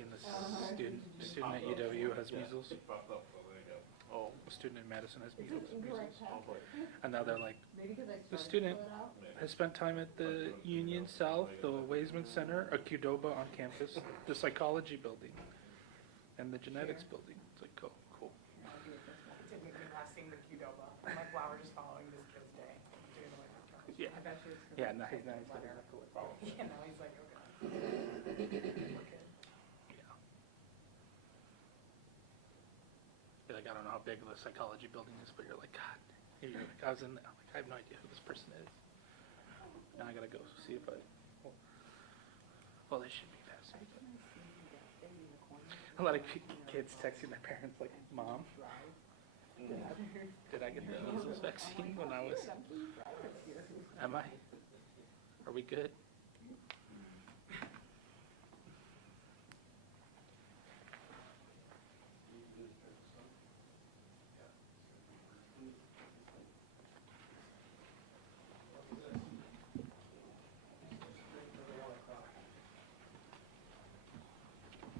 seen this student at UW has measles. Oh, a student in Madison has measles. And now they're like, the student has spent time at the Union South, the Waisman Center, a Qdoba on campus, the psychology building, and the genetics building. It's like, oh, cool. It did make me last seeing the Qdoba. I'm like, wow, we're just following this kid's day. Yeah. I bet you it's Yeah, now he's like, yeah, now he's like, okay. Okay. yeah. You're like, I don't know how big the psychology building is, but you're like, God, you're like, I was in there. I'm like, I have no idea who this person is. Now I gotta go see if I. Well, they should be fascinated. A lot of kids texting their parents like, Mom, did I get the measles vaccine when I was? Am I? Are we good?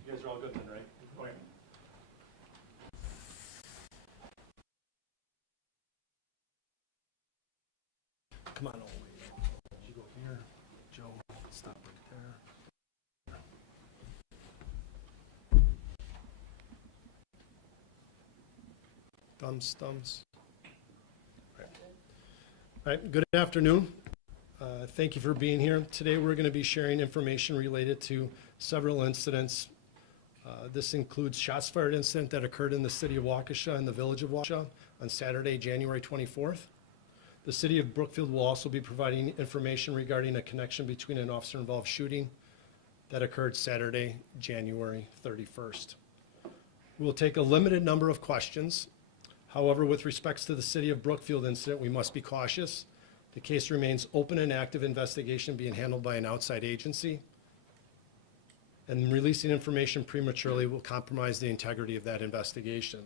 You guys are all good then, right? Okay. Come on, Old. You go here. Joe, stop right there. Thumbs. All right, good afternoon. Thank you for being here. Today we're going to be sharing information related to several incidents. This includes shots fired incident that occurred in the city of Waukesha and the village of Waukesha on Saturday, January 24th. The city of Brookfield will also be providing information regarding a connection between an officer-involved shooting that occurred Saturday, January 31st. We'll take a limited number of questions. However, with respects to the city of Brookfield incident, we must be cautious. The case remains open and active investigation being handled by an outside agency. And releasing information prematurely will compromise the integrity of that investigation.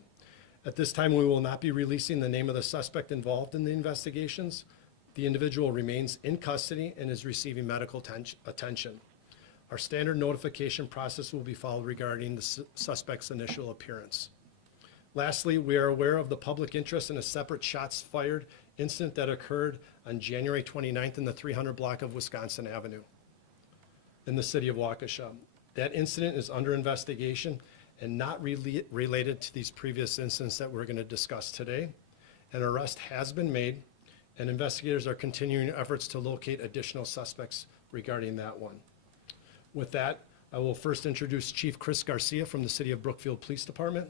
At this time, we will not be releasing the name of the suspect involved in the investigations. The individual remains in custody and is receiving medical attention. Our standard notification process will be followed regarding the suspect's initial appearance. Lastly, we are aware of the public interest in a separate shots fired incident that occurred on January 29th in the 300 block of Wisconsin Avenue in the city of Waukesha. That incident is under investigation and not related to these previous incidents that we're going to discuss today. An arrest has been made, and investigators are continuing efforts to locate additional suspects regarding that one. With that, I will first introduce Chief Chris Garcia from the City of Brookfield Police Department,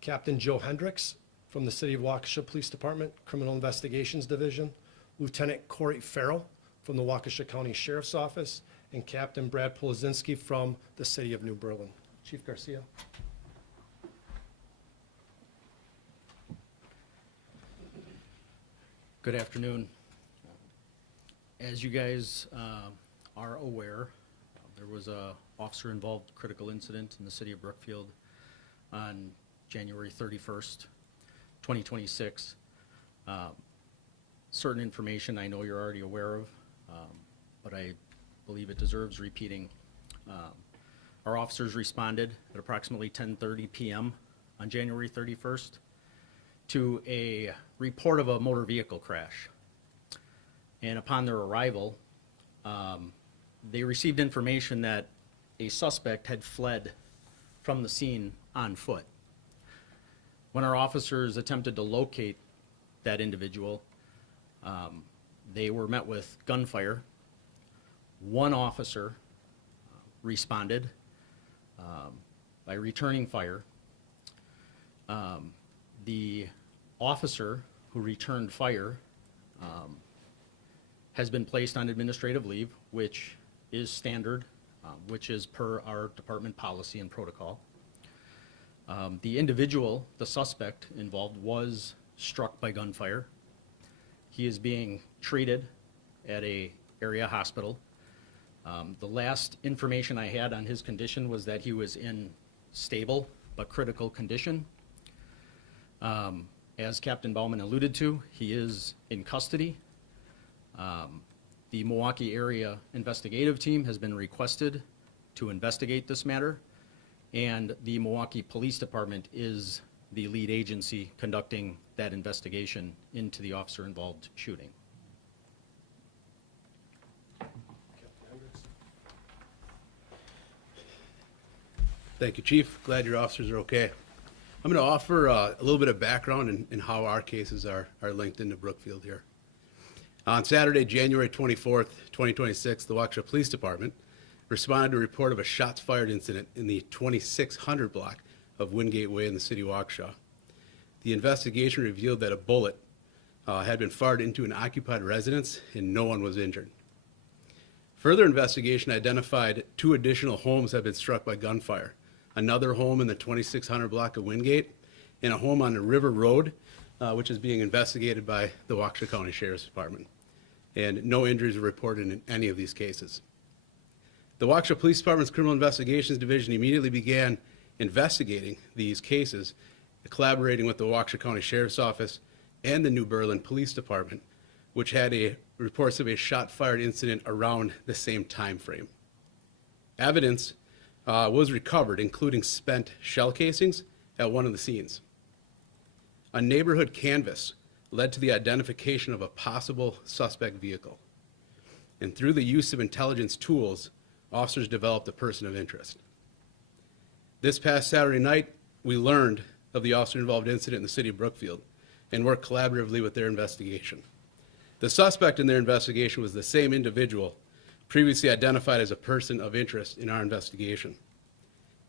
Captain Joe Hendricks from the City of Waukesha Police Department, Criminal Investigations Division, Lieutenant Corey Farrell from the Waukesha County Sheriff's Office, and Captain Brad Polizinski from the City of New Berlin. Chief Garcia. Good afternoon. As you guys are aware, there was a officer-involved critical incident in the City of Brookfield on January 31st, 2026. Certain information I know you're already aware of, but I believe it deserves repeating. Our officers responded at approximately 10:30 p.m. on January 31st to a report of a motor vehicle crash. And upon their arrival, they received information that a suspect had fled from the scene on foot. When our officers attempted to locate that individual, they were met with gunfire. One officer responded by returning fire. The officer who returned fire has been placed on administrative leave, which is standard, which is per our department policy and protocol. The individual, the suspect involved, was struck by gunfire. He is being treated at a area hospital. The last information I had on his condition was that he was in stable but critical condition. As Captain Bauman alluded to, he is in custody. The Milwaukee area investigative team has been requested to investigate this matter, And the Milwaukee Police Department is the lead agency conducting that investigation into the officer-involved shooting. Thank you, Chief. Glad your officers are okay. I'm going to offer a little bit of background in how our cases are linked into Brookfield here. On Saturday, January 24th, 2026, the Waukesha Police Department responded to a report of a shots fired incident in the 2600 block of Wingate Way in the city of Waukesha. The investigation revealed that a bullet had been fired into an occupied residence and no one was injured. Further investigation identified 2 additional homes had been struck by gunfire. Another home in the 2600 block of Wingate, and a home on the River Road, which is being investigated by the Waukesha County Sheriff's Department. And no injuries were reported in any of these cases. The Waukesha Police Department's Criminal Investigations Division immediately began investigating these cases, collaborating with the Waukesha County Sheriff's Office and the New Berlin Police Department, which had reports of a shot-fired incident around the same time frame. Evidence was recovered, including spent shell casings at one of the scenes. A neighborhood canvass led to the identification of a possible suspect vehicle. And through the use of intelligence tools, officers developed a person of interest. This past Saturday night, we learned of the officer-involved incident in the city of Brookfield and worked collaboratively with their investigation. The suspect in their investigation was the same individual previously identified as a person of interest in our investigation.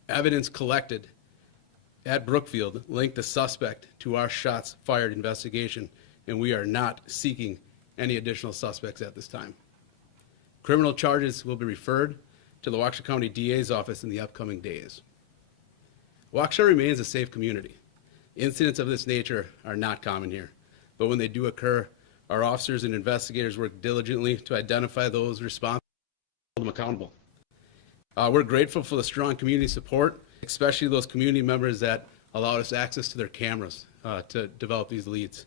Evidence collected at Brookfield linked the suspect to our shots fired investigation, and we are not seeking any additional suspects at this time. Criminal charges will be referred to the Waukesha County DA's office in the upcoming days. Waukesha remains a safe community. Incidents of this nature are not common here, but when they do occur, our officers and investigators work diligently to identify those responsible and hold them accountable. We're grateful for the strong community support, especially those community members that allowed us access to their cameras to develop these leads.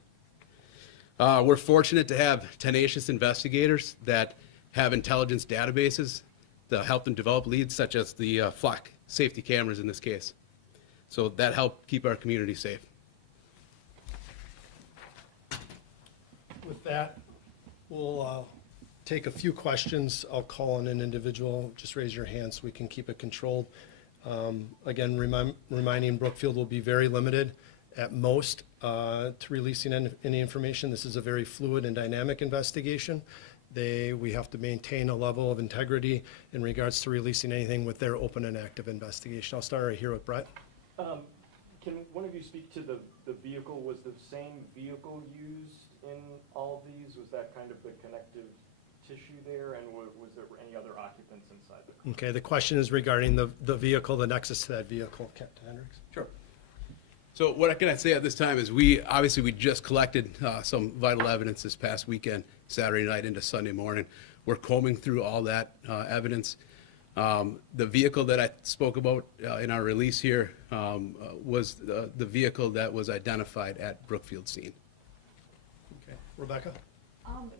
We're fortunate to have tenacious investigators that have intelligence databases that help them develop leads, such as the flock safety cameras in this case. So that helped keep our community safe. With that, we'll take a few questions. I'll call on an individual. Just raise your hand so we can keep it controlled. Again, reminding Brookfield will be very limited at most to releasing any information. This is a very fluid and dynamic investigation. We have to maintain a level of integrity in regards to releasing anything with their open and active investigation. I'll start right here with Brett. Can one of you speak to the vehicle? Was the same vehicle used in all of these? Was that kind of the connective tissue there? And was there any other occupants inside the car? Okay, the question is regarding the vehicle, the nexus to that vehicle. Captain Hendricks? Sure. So what can I say at this time is we just collected some vital evidence this past weekend, Saturday night into Sunday morning. We're combing through all that evidence. The vehicle that I spoke about in our release here was the vehicle that was identified at Brookfield scene. Okay, Rebecca?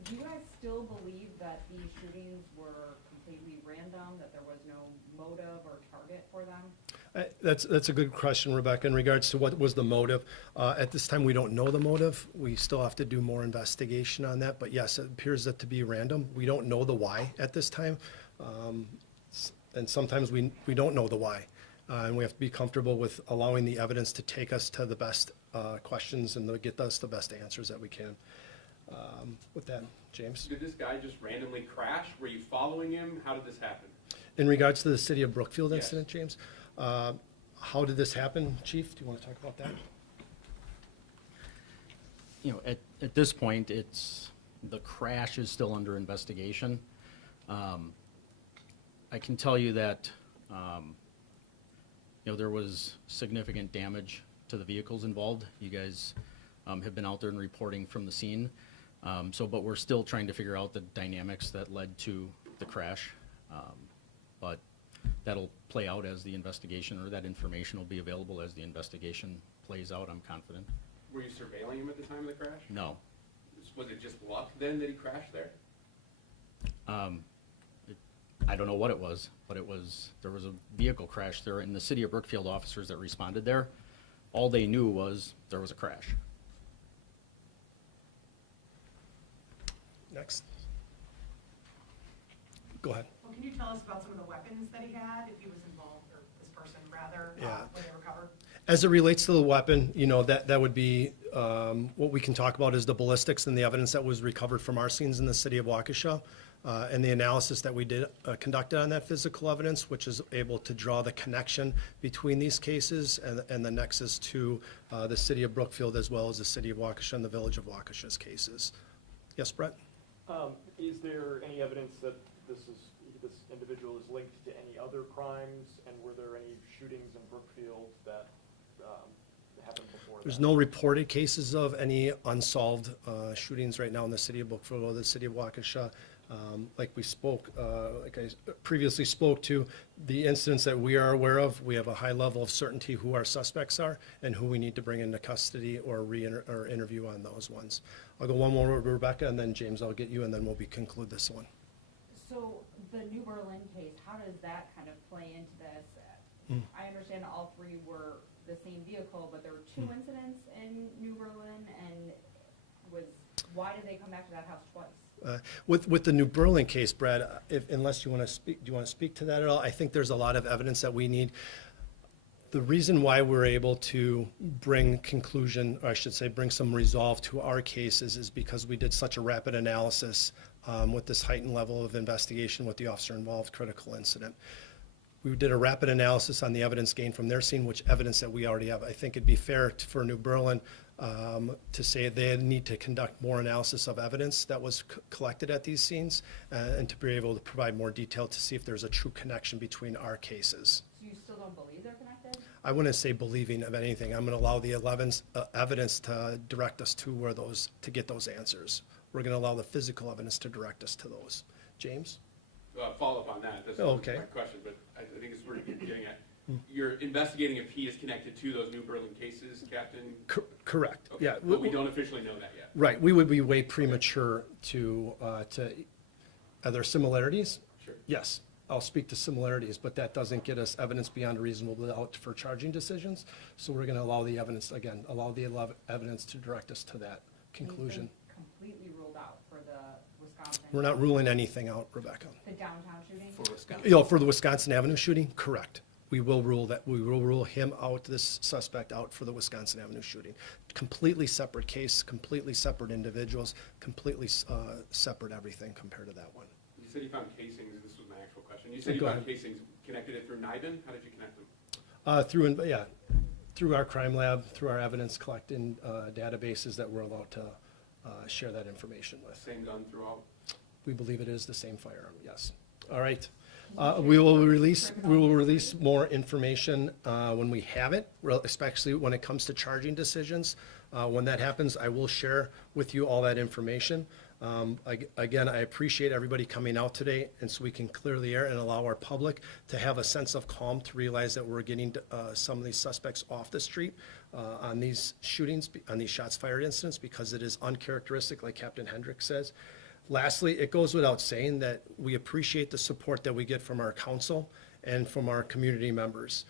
Do you guys still believe that these shootings were completely random, that there was no motive or target for them? That's a good question, Rebecca, in regards to what was the motive. At this time, we don't know the motive. We still have to do more investigation on that, but yes, it appears that to be random. We don't know the why at this time, and sometimes we don't know the why, and we have to be comfortable with allowing the evidence to take us to the best questions and to get us the best answers that we can. With that, James? Did this guy just randomly crash? Were you following him? How did this happen? In regards to the city of Brookfield Yes. incident, James, how did this happen, Chief? Do you want to talk about that? You know, at this point, the crash is still under investigation. I can tell you that, there was significant damage to the vehicles involved. You guys have been out there and reporting from the scene. But we're still trying to figure out the dynamics that led to the crash. But that'll play out as the investigation, or that information will be available as the investigation plays out, I'm confident. Were you surveilling him at the time of the crash? No. Was it just luck then that he crashed there? I don't know what it was, but there was a vehicle crash there, and the city of Brookfield officers that responded there, all they knew was there was a crash. Next. Go ahead. Well, can you tell us about some of the weapons that he had, if he was involved, or this person rather, Yeah. when they recovered? As it relates to the weapon, that would be, what we can talk about is the ballistics and the evidence that was recovered from our scenes in the city of Waukesha, and the analysis that we did, conducted on that physical evidence, which is able to draw the connection between these cases and the nexus to the city of Brookfield as well as the city of Waukesha and the village of Waukesha's cases. Yes, Brett? Is there any evidence that this individual is linked to any other crimes, and were there any shootings in Brookfield that happened before that? There's no reported cases of any unsolved shootings right now in the city of Brookfield or the city of Waukesha. Like I previously spoke to, the incidents that we are aware of, we have a high level of certainty who our suspects are and who we need to bring into custody or interview on those ones. I'll go one more with Rebecca, and then James, I'll get you, and then we'll conclude this one. So the New Berlin case, how does that kind of play into this? I understand all three were the same vehicle, but there were two incidents in New Berlin, and why did they come back to that house twice? With the New Berlin case, Brad, unless you want to speak, do you want to speak to that at all? I think there's a lot of evidence that we need. The reason why we're able to bring conclusion, or I should say bring some resolve to our cases, is because we did such a rapid analysis with this heightened level of investigation with the officer-involved critical incident. We did a rapid analysis on the evidence gained from their scene, which evidence that we already have. I think it'd be fair for New Berlin to say they need to conduct more analysis of evidence that was collected at these scenes and to be able to provide more detail to see if there's a true connection between our cases. So you still don't believe they're connected? I wouldn't say believing of anything. I'm going to allow the evidence to direct us to to get those answers. We're going to allow the physical evidence to direct us to those. James? Follow up on that. That's Okay. my question, but I think it's where you're getting at. You're investigating if he is connected to those New Berlin cases, Captain? Correct. Okay. Yeah. But we don't officially know that yet. Right. We would be way premature to are there similarities? Sure. Yes. I'll speak to similarities, but that doesn't get us evidence beyond a reasonable doubt for charging decisions. So we're going to allow the evidence, evidence to direct us to that conclusion. You've been completely ruled out for the Wisconsin. We're not ruling anything out, Rebecca. The downtown shooting? For Wisconsin. For the Wisconsin Avenue shooting, correct. We will rule him out, this suspect out for the Wisconsin Avenue shooting. Completely separate case, completely separate individuals, completely separate everything compared to that one. You said you found casings. This was my actual question. You said you Go found ahead. casings. Connected it through NIBIN? How did you connect them? Through our crime lab, through our evidence collecting databases that we're allowed to share that information with. Same gun throughout? We believe it is the same firearm, yes. All right. We will release more information when we have it, especially when it comes to charging decisions. When that happens, I will share with you all that information. Again, I appreciate everybody coming out today, and so we can clear the air and allow our public to have a sense of calm, to realize that we're getting some of these suspects off the street on these shootings, on these shots fired incidents, because it is uncharacteristic, like Captain Hendricks says. Lastly, it goes without saying that we appreciate the support that we get from our council and from our community members.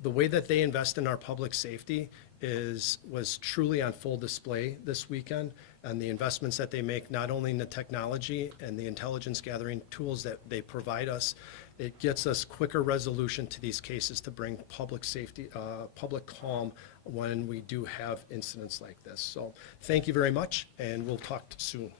The way that they invest in our public safety was truly on full display this weekend, and the investments that they make, not only in the technology and the intelligence gathering tools that they provide us, it gets us quicker resolution to these cases to bring public safety, public calm when we do have incidents like this. So thank you very much, and we'll talk soon.